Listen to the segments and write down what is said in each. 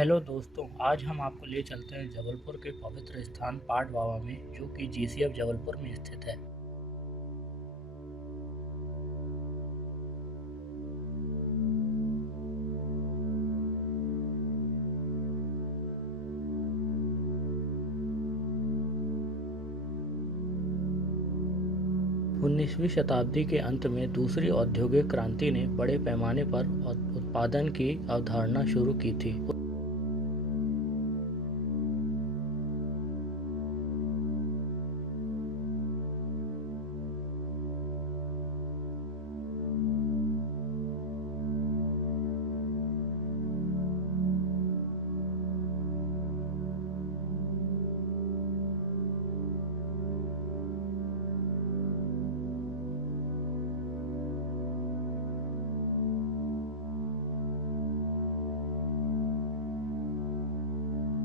Hello दोस्तों, आज हम आपको ले चलते हैं जबलपुर के पवित्र स्थान पाट बाबा में, जो कि जीसीएफ जबलपुर में स्थित है। 19वीं शताब्दी के अंत में दूसरी औद्योगिक क्रांति ने बड़े पैमाने पर उत्पादन की अवधारणा शुरू की थी।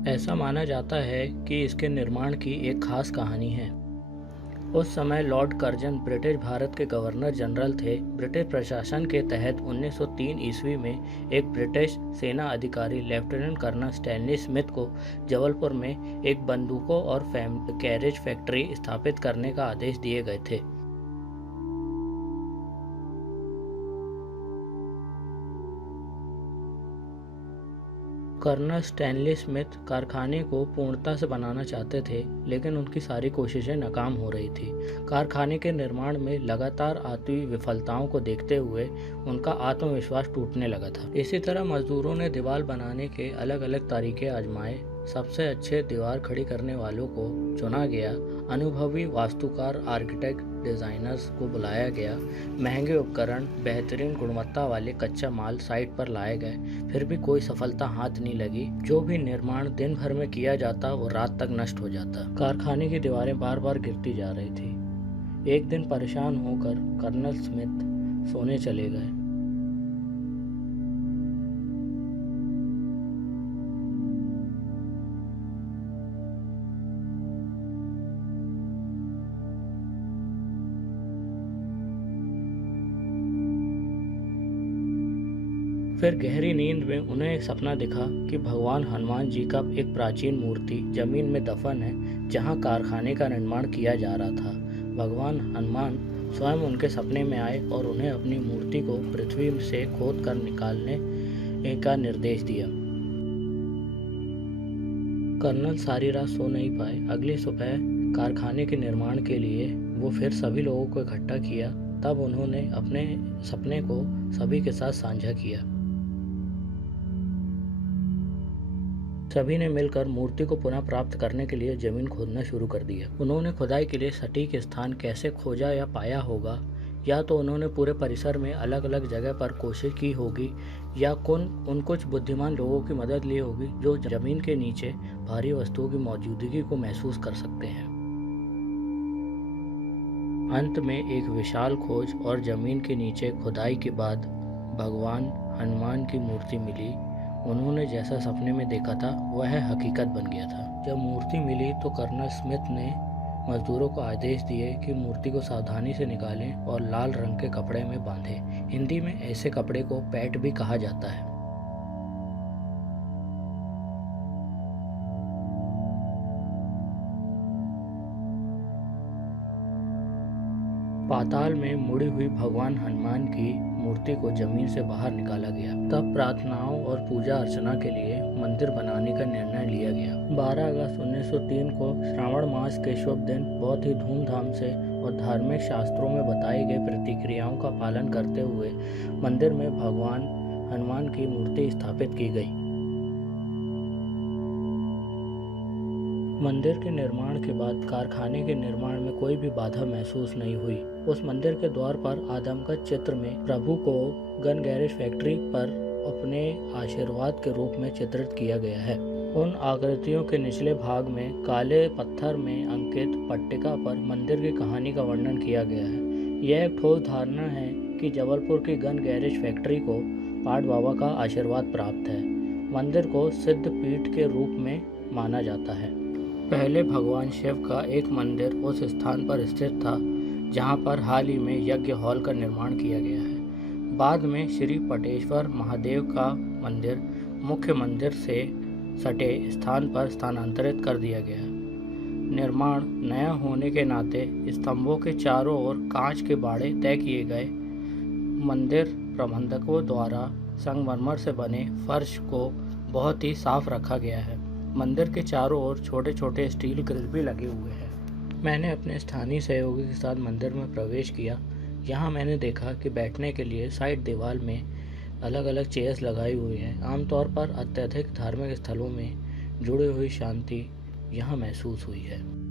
ऐसा माना जाता है कि इसके निर्माण की एक खास कहानी है। उस समय लॉर्ड कर्जन ब्रिटिश भारत के गवर्नर जनरल थे। ब्रिटिश प्रशासन के तहत 1903 ईस्वी में एक ब्रिटिश सेना अधिकारी लेफ्टिनेंट कर्नल स्टैनली स्मिथ को जबलपुर में एक बंदूकों और कैरेज फैक्ट्री स्थापित करने का आदेश दिए गए थे। कर्नल स्टैनली स्मिथ कारखाने को पूर्णता से बनाना चाहते थे, लेकिन उनकी सारी कोशिशें नाकाम हो रही थी। कारखाने के निर्माण में लगातार आती हुई विफलताओं को देखते हुए उनका आत्मविश्वास टूटने लगा था। इसी तरह मजदूरों ने दीवार बनाने के अलग अलग तरीके आजमाए। सबसे अच्छे दीवार खड़ी करने वालों को चुना गया। अनुभवी वास्तुकार आर्किटेक्ट डिज़ाइनर्स को बुलाया गया। महंगे उपकरण, बेहतरीन गुणवत्ता वाले कच्चा माल साइट पर लाए गए, फिर भी कोई सफलता हाथ नहीं लगी। जो भी निर्माण दिन भर में किया जाता वो रात तक नष्ट हो जाता। कारखाने की दीवारें बार बार गिरती जा रही थी। एक दिन परेशान होकर कर्नल स्मिथ सोने चले गए। फिर गहरी नींद में उन्हें एक सपना दिखा कि भगवान हनुमान जी का एक प्राचीन मूर्ति जमीन में दफन है, जहां कारखाने का निर्माण किया जा रहा था। भगवान हनुमान स्वयं उनके सपने में आए और उन्हें अपनी मूर्ति को पृथ्वी से खोद कर निकालने का निर्देश दिया। कर्नल सारी रात सो नहीं पाए। अगली सुबह कारखाने के निर्माण के लिए वो फिर सभी लोगों को इकट्ठा किया। तब उन्होंने अपने सपने को सभी के साथ साझा किया। सभी ने मिलकर मूर्ति को पुनः प्राप्त करने के लिए जमीन खोदना शुरू कर दिया। उन्होंने खुदाई के लिए सटीक स्थान कैसे खोजा या पाया होगा, या तो उन्होंने पूरे परिसर में अलग अलग जगह पर कोशिश की होगी, या उन कुछ बुद्धिमान लोगों की मदद ली होगी जो जमीन के नीचे भारी वस्तुओं की मौजूदगी को महसूस कर सकते हैं। अंत में एक विशाल खोज और जमीन के नीचे खुदाई के बाद भगवान हनुमान की मूर्ति मिली। उन्होंने जैसा सपने में देखा था वह हकीकत बन गया था। जब मूर्ति मिली तो कर्नल स्मिथ ने मजदूरों को आदेश दिए कि मूर्ति को सावधानी से निकालें और लाल रंग के कपड़े में बांधें। हिंदी में ऐसे कपड़े को पैट भी कहा जाता है। पाताल में मुड़ी हुई भगवान हनुमान की मूर्ति को जमीन से बाहर निकाला गया। तब प्रार्थनाओं और पूजा अर्चना के लिए मंदिर बनाने का निर्णय लिया गया। 12 अगस्त 1903 को श्रावण मास के शुभ दिन बहुत ही धूमधाम से और धार्मिक शास्त्रों में बताई गई प्रतिक्रियाओं का पालन करते हुए मंदिर में भगवान हनुमान की मूर्ति स्थापित की गई। मंदिर के निर्माण के बाद कारखाने के निर्माण में कोई भी बाधा महसूस नहीं हुई। उस मंदिर के द्वार पर आदमकद चित्र में प्रभु को गन गैरेज फैक्ट्री पर अपने आशीर्वाद के रूप में चित्रित किया गया है। उन आकृतियों के निचले भाग में काले पत्थर में अंकित पट्टिका पर मंदिर की कहानी का वर्णन किया गया है। यह एक ठोस धारणा है कि जबलपुर की गन गैरेज फैक्ट्री को पाट बाबा का आशीर्वाद प्राप्त है। मंदिर को सिद्ध पीठ के रूप में माना जाता है। पहले भगवान शिव का एक मंदिर उस स्थान पर स्थित था जहां पर हाल ही में यज्ञ हॉल का निर्माण किया गया है। बाद में श्री पटेश्वर महादेव का मंदिर मुख्य मंदिर से सटे स्थान पर स्थानांतरित कर दिया गया। निर्माण नया होने के नाते स्तंभों के चारों ओर कांच के बाड़े तय किए गए। मंदिर प्रबंधकों द्वारा संगमरमर से बने फर्श को बहुत ही साफ रखा गया है। मंदिर के चारों ओर छोटे छोटे स्टील ग्रिल भी लगे हुए हैं। मैंने अपने स्थानीय सहयोगी के साथ मंदिर में प्रवेश किया। यहाँ मैंने देखा कि बैठने के लिए साइड दीवार में अलग अलग चेयर्स लगाई हुई हैं। आमतौर पर अत्यधिक धार्मिक स्थलों में जुड़ी हुई शांति यहाँ महसूस हुई है।